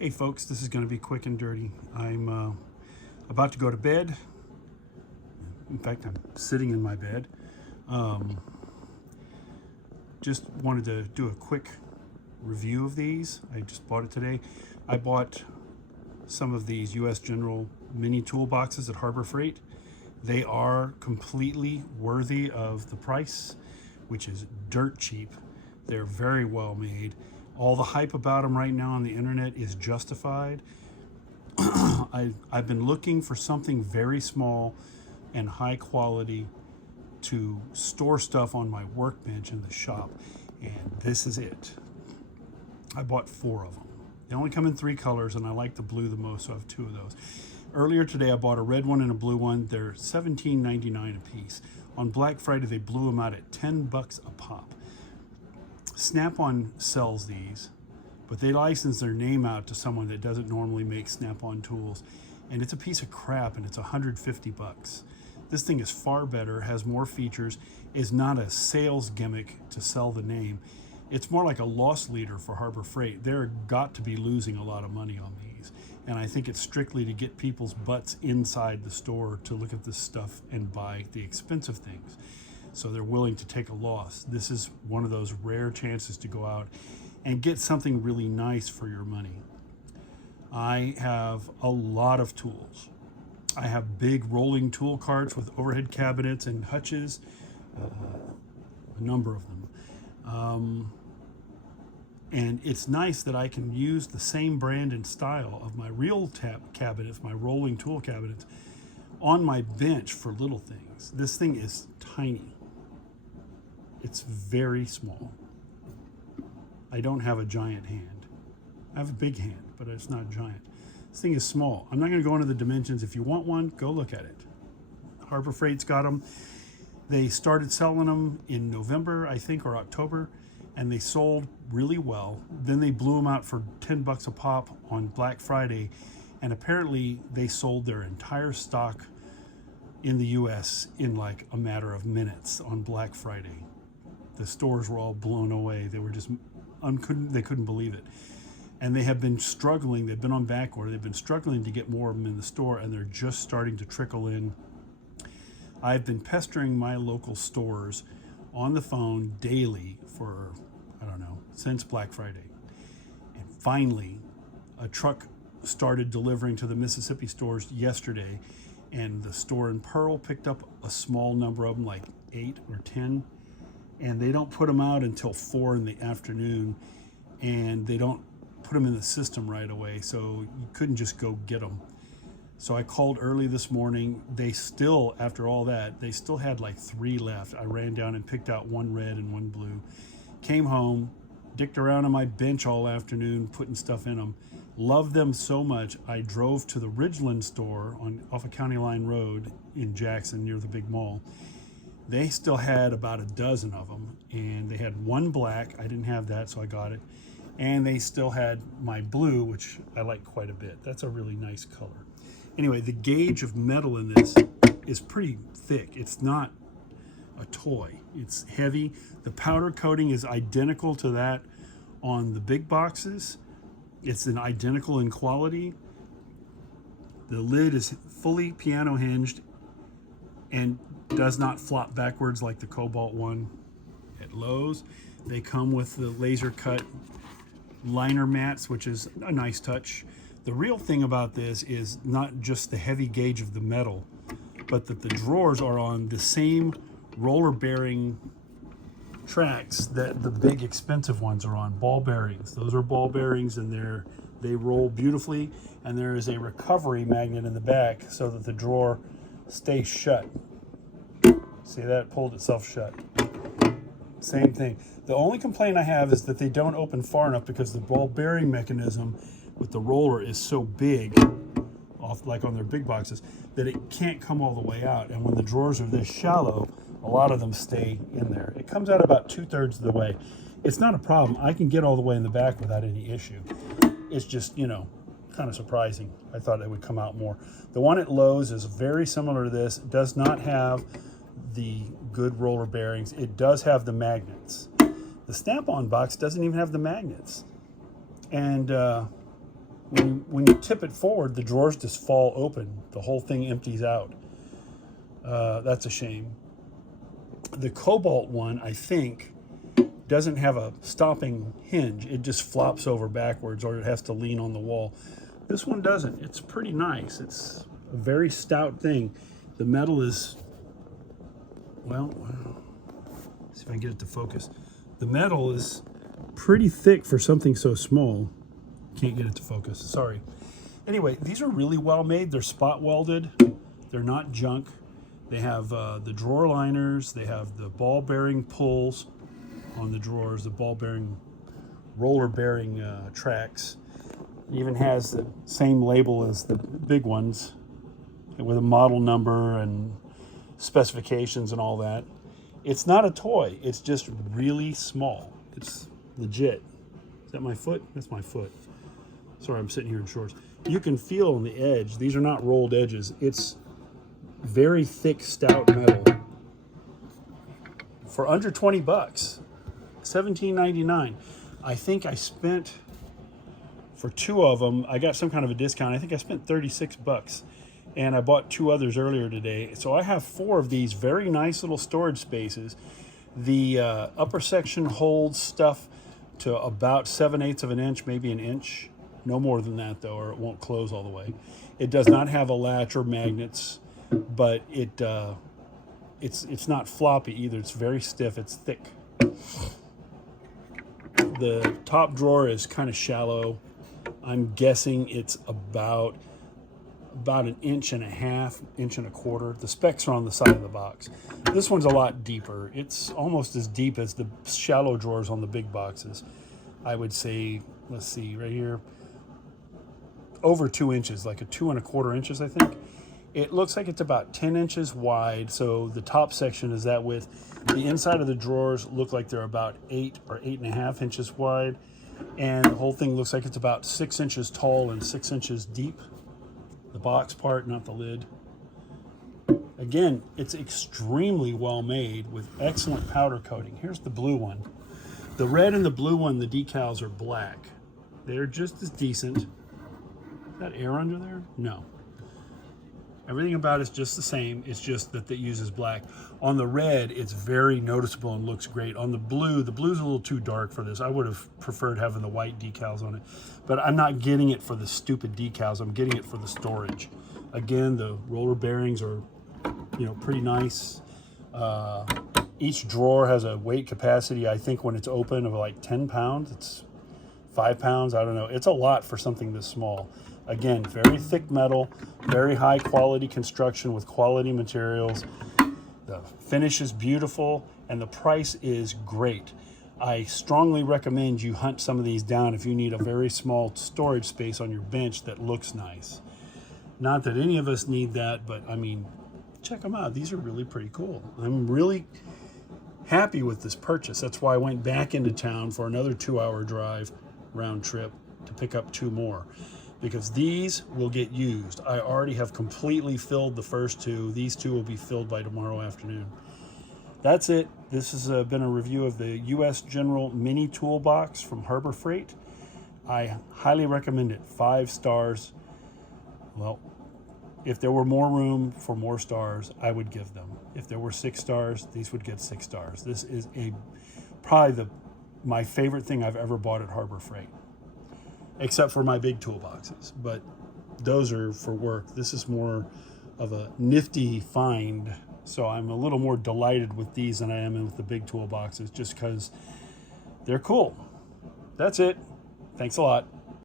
Hey folks, this is going to be quick and dirty. I'm about to go to bed. In fact, I'm sitting in my bed. Um, just wanted to do a quick review of these. I just bought it today. I bought some of these US General mini toolboxes at Harbor Freight. They are completely worthy of the price, which is dirt cheap. They're very well made. All the hype about them right now on the internet is justified. I've been looking for something very small and high quality to store stuff on my workbench in the shop, and this is it. I bought 4 of them. They only come in 3 colors, and I like the blue the most, so I have 2 of those. Earlier today, I bought a red one and a blue one. They're $17.99 a piece. On Black Friday, they blew them out at $10 a pop. Snap-on sells these, but they license their name out to someone that doesn't normally make Snap-on tools, and it's a piece of crap, and it's $150. This thing is far better, has more features, is not a sales gimmick to sell the name. It's more like a loss leader for Harbor Freight. They're got to be losing a lot of money on these, and I think it's strictly to get people's butts inside the store to look at this stuff and buy the expensive things. So they're willing to take a loss. This is one of those rare chances to go out and get something really nice for your money. I have a lot of tools. I have big rolling tool carts with overhead cabinets and hutches, a number of them. And it's nice that I can use the same brand and style of my real cabinets, my rolling tool cabinets, on my bench for little things. This thing is tiny. It's very small. I don't have a giant hand. I have a big hand, but it's not giant. This thing is small. I'm not going to go into the dimensions. If you want one, go look at it. Harbor Freight's got them. They started selling them in November, I think, or October, and they sold really well. Then they blew them out for $10 a pop on Black Friday, and apparently they sold their entire stock in the US in like a matter of minutes on Black Friday. The stores were all blown away. They were just they couldn't believe it. And they have been struggling. They've been on back order. They've been struggling to get more of them in the store, and they're just starting to trickle in. I've been pestering my local stores on the phone daily for, I don't know, since Black Friday. And finally, a truck started delivering to the Mississippi stores yesterday, and the store in Pearl picked up a small number of them, like 8 or 10. And they don't put them out until 4 in the afternoon, and they don't put them in the system right away, so you couldn't just go get them. So I called early this morning. They still, after all that, they still had like 3 left. I ran down and picked out 1 red and 1 blue. Came home, dicked around on my bench all afternoon, putting stuff in them. Loved them so much, I drove to the Ridgeland store off of County Line Road in Jackson near the big mall. They still had about a dozen of them, and they had 1 black. I didn't have that, so I got it. And they still had my blue, which I like quite a bit. That's a really nice color. Anyway, the gauge of metal in this is pretty thick. It's not a toy. It's heavy. The powder coating is identical to that on the big boxes. It's an identical in quality. The lid is fully piano hinged and does not flop backwards like the Cobalt one at Lowe's. They come with the laser cut liner mats, which is a nice touch. The real thing about this is not just the heavy gauge of the metal, but that the drawers are on the same roller bearing tracks that the big expensive ones are on, ball bearings. Those are ball bearings, and they roll beautifully, and there is a recovery magnet in the back so that the drawer stays shut. See, that pulled itself shut. Same thing. The only complaint I have is that they don't open far enough because the ball bearing mechanism with the roller is so big, off like on their big boxes, that it can't come all the way out. And when the drawers are this shallow, a lot of them stay in there. It comes out about 2/3 of the way. It's not a problem. I can get all the way in the back without any issue. It's just, kind of surprising. I thought it would come out more. The one at Lowe's is very similar to this. It does not have the good roller bearings. It does have the magnets. The Snap-on box doesn't even have the magnets. And when you tip it forward, the drawers just fall open. The whole thing empties out. That's a shame. The Cobalt one, I think, doesn't have a stopping hinge. It just flops over backwards, or it has to lean on the wall. This one doesn't. It's pretty nice. It's a very stout thing. The metal is, well, let's see if I can get it to focus. The metal is pretty thick for something so small. Can't get it to focus, sorry. Anyway, these are really well made. They're spot welded. They're not junk. They have the drawer liners. They have the ball bearing pulls on the drawers, the ball bearing, roller bearing tracks. It even has the same label as the big ones with a model number and specifications and all that. It's not a toy. It's just really small. It's legit. Is that my foot? That's my foot. Sorry, I'm sitting here in shorts. You can feel on the edge. These are not rolled edges. It's very thick, stout metal. For under 20 bucks, $17.99. I think I spent, for two of them, I got some kind of a discount. I think I spent 36 bucks. And I bought two others earlier today. So I have four of these very nice little storage spaces. The upper section holds stuff to about 7/8 of an inch, maybe an inch. No more than that, though, or it won't close all the way. It does not have a latch or magnets, but it's not floppy either. It's very stiff. It's thick. The top drawer is kind of shallow. I'm guessing it's about an inch and a half, inch and a quarter. The specs are on the side of the box. This one's a lot deeper. It's almost as deep as the shallow drawers on the big boxes. I would say, let's see, right here, over 2 inches, like a 2 1/4 inches, I think. It looks like it's about 10 inches wide, so the top section is that width. The inside of the drawers look like they're about 8 or 8.5 inches wide, and the whole thing looks like it's about 6 inches tall and 6 inches deep. The box part, not the lid. Again, it's extremely well made with excellent powder coating. Here's the blue one. The red and the blue one, the decals are black. They're just as decent. Is that air under there? No. Everything about it's just the same. It's just that it uses black. On the red, it's very noticeable and looks great. On the blue's a little too dark for this. I would have preferred having the white decals on it. But I'm not getting it for the stupid decals. I'm getting it for the storage. Again, the roller bearings are, pretty nice. Each drawer has a weight capacity, I think, when it's open, of like 10 pounds. It's 5 pounds. I don't know. It's a lot for something this small. Again, very thick metal, very high quality construction with quality materials. The finish is beautiful and the price is great. I strongly recommend you hunt some of these down if you need a very small storage space on your bench that looks nice. Not that any of us need that, but I mean, check them out. These are really pretty cool. I'm really happy with this purchase. That's why I went back into town for another 2-hour drive round trip to pick up two more, because these will get used. I already have completely filled the first two. These two will be filled by tomorrow afternoon. That's it. This has been a review of the U.S. General Mini Toolbox from Harbor Freight. I highly recommend it. 5 stars. Well, if there were more room for more stars, I would give them. If there were 6 stars, these would get 6 stars. This is probably my favorite thing I've ever bought at Harbor Freight, except for my big toolboxes. But those are for work. This is more of a nifty find. So I'm a little more delighted with these than I am with the big toolboxes, just because they're cool. That's it. Thanks a lot.